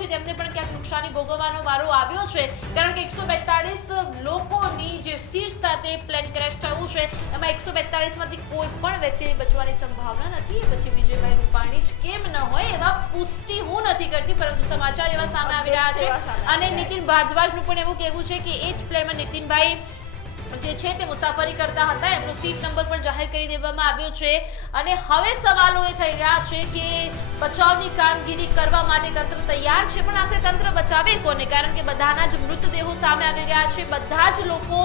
છે તેમને પણ ક્યાંક નુકસાની ભોગવવાનો વારો આવ્યો છે, કારણ કે 142 લોકોની જે સીટ સાથે પ્લેન ક્રેશ થયું છે એમાં 142 માંથી કોઈ પણ વ્યક્તિને બચવાની સંભાવના નથી. પછી વિજયભાઈ રૂપાણી જ કેમ ન હોય એવા પુષ્ટિ હું નથી કરતી, પરંતુ સમાચાર એવા સામે આવી રહ્યા છે. અને નીતિન ભારદ્વાજનું પણ એવું કહેવું છે કે એ જ પ્લેનમાં નીતિનભાઈ જે છે તે મુસાફરી કરતા હતા, એમનો સીટ નંબર પણ જાહેર કરી દેવામાં આવ્યો છે. અને હવે સવાલો એ થઈ રહ્યા છે કે બચાવની કામગીરી કરવા માટે તંત્ર તૈયાર છે, પણ આખરે તંત્ર બચાવે કોને? કારણ કે બધાના જ મૃતદેહો સામે આવી રહ્યા છે, બધા જ લોકો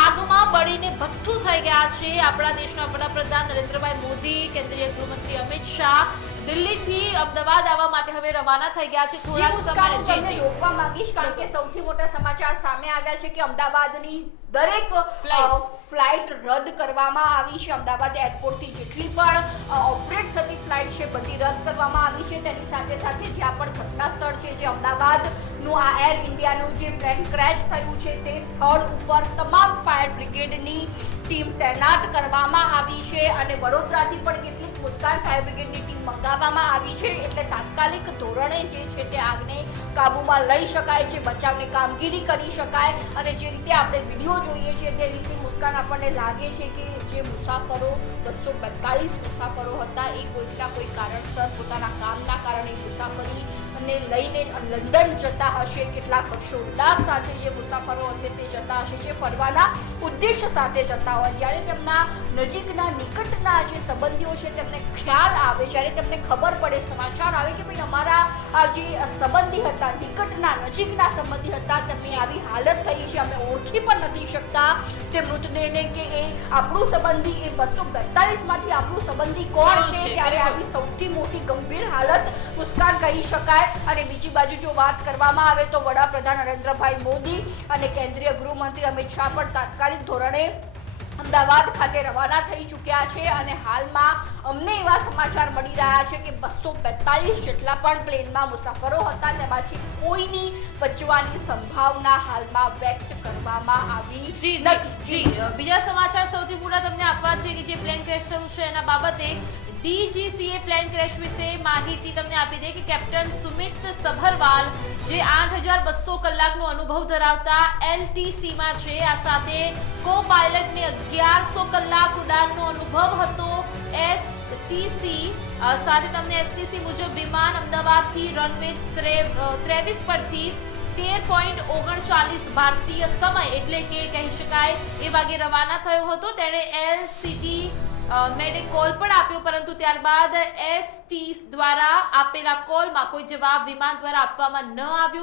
આગમાં બળીને ભઠ્ઠું થઈ ગયા છે. આપણા દેશના વડાપ્રધાન નરેન્દ્રભાઈ મોદી, કેન્દ્રીય ગૃહમંત્રી અમિત શાહ દિલ્હીથી અમદાવાદ આવવા માટે હવે રવાના થઈ ગયા છે. તમને રોકવા માંગીશ, કારણ કે સૌથી મોટા સમાચાર સામે આવ્યા છે કે અમદાવાદની દરેક ફ્લાઇટ રદ કરવામાં આવી છે. અમદાવાદ એરપોર્ટથી જેટલી પણ ઓપરેટ થતી ફ્લાઇટ છે બધી રદ કરવામાં આવી છે. તેની સાથે સાથે જ્યાં પણ ઘટના સ્થળ છે, જે અમદાવાદનું આ એર ઇન્ડિયાનું જે પ્લેન ક્રેશ થયું છે તે સ્થળ ઉપર તમામ ફાયર બ્રિગેડની ટીમ તૈનાત કરવામાં આવી છે. અને વડોદરાથી પણ કેટલીક મુસ્કાન ફાયર બ્રિગેડની ટીમ મંગાવવામાં આવી છે, એટલે તાત્કાલિક ધોરણે જે છે તે આગને કાબૂમાં લઈ શકાય છે, બચાવની કામગીરી કરી શકાય. અને જે રીતે આપણે વિડીયો જોઈએ છીએ તે રીતે મુસ્કાન આપણને લાગે છે કે જે મુસાફરો 242 મુસાફરો હતા એ કોઈના કોઈ કારણસર પોતાના કામના કારણે મુસાફરી અને લઈને લંડન જતા હશે. કેટલાક હર્ષોલ્લાસ સાથે જે મુસાફરો હશે તે જતા હશે, જે ફરવાના ઉદ્દેશ્ય સાથે જતા હોય. જ્યારે તેમના નજીકના નિકટના જે સંબંધીઓ છે તેમને ખ્યાલ આવે, જ્યારે તેમને ખબર પડે, સમાચાર આવે કે ભાઈ અમારા જે સંબંધી હતા, નિકટના નજીકના સંબંધી હતા, તેમની આવી હાલત થઈ છે, અમે ઓળખી પણ નથી શકતા તે મૃતદેહને કે એ આપણું સંબંધી, એ 242 માંથી આપણું સંબંધી કોણ છે, ત્યારે આવી સૌથી મોટી ગંભીર હાલત મુસ્કાન કહી શકાય. અને બીજી બાજુ જો વાત કરવામાં આવે તો વડાપ્રધાન નરેન્દ્રભાઈ મોદી અને કેન્દ્રીય ગૃહમંત્રી અમિત શાહ પણ તાત્કાલિક ધોરણે અમદાવાદ ખાતે રવાના થઈ ચૂક્યા છે. અને હાલમાં અમને એવા સમાચાર મળી રહ્યા છે કે 242 જેટલા પણ પ્લેનમાં મુસાફરો હતા, તેમાંથી કોઈની બચવાની સંભાવના હાલમાં વ્યક્ત કરવામાં આવી નથી. બીજા સમાચાર સૌથી મોટા તમને આપવા છે કે જે પ્લેન ક્રેશ થયું છે એના બાબતે ડીજીસીએ પ્લેન ક્રેશ વિશે માહિતી તમને આપી દે કે કેપ્ટન સુમિત સભરવાલ જે 8200 કલાકનો અનુભવ ધરાવતા એલટીસીમાં છે, આ સાથે કો પાયલટને 1100 કલાક ઉડાનનો અનુભવ હતો. એસટીસી સાથે તમને એસટીસી મુજબ વિમાન અમદાવાદથી રનવે 23 પરથી 13:39 ભારતીય સમય એટલે કે કહી શકાય એ વાગે રવાના થયો હતો. તેણે એલસીટી મેડે કોલ પણ આપ્યો, પરંતુ ત્યારબાદ એસટી દ્વારા આપેલા કોલમાં કોઈ જવાબ વિમાન દ્વારા આપવામાં ન આવ્યો.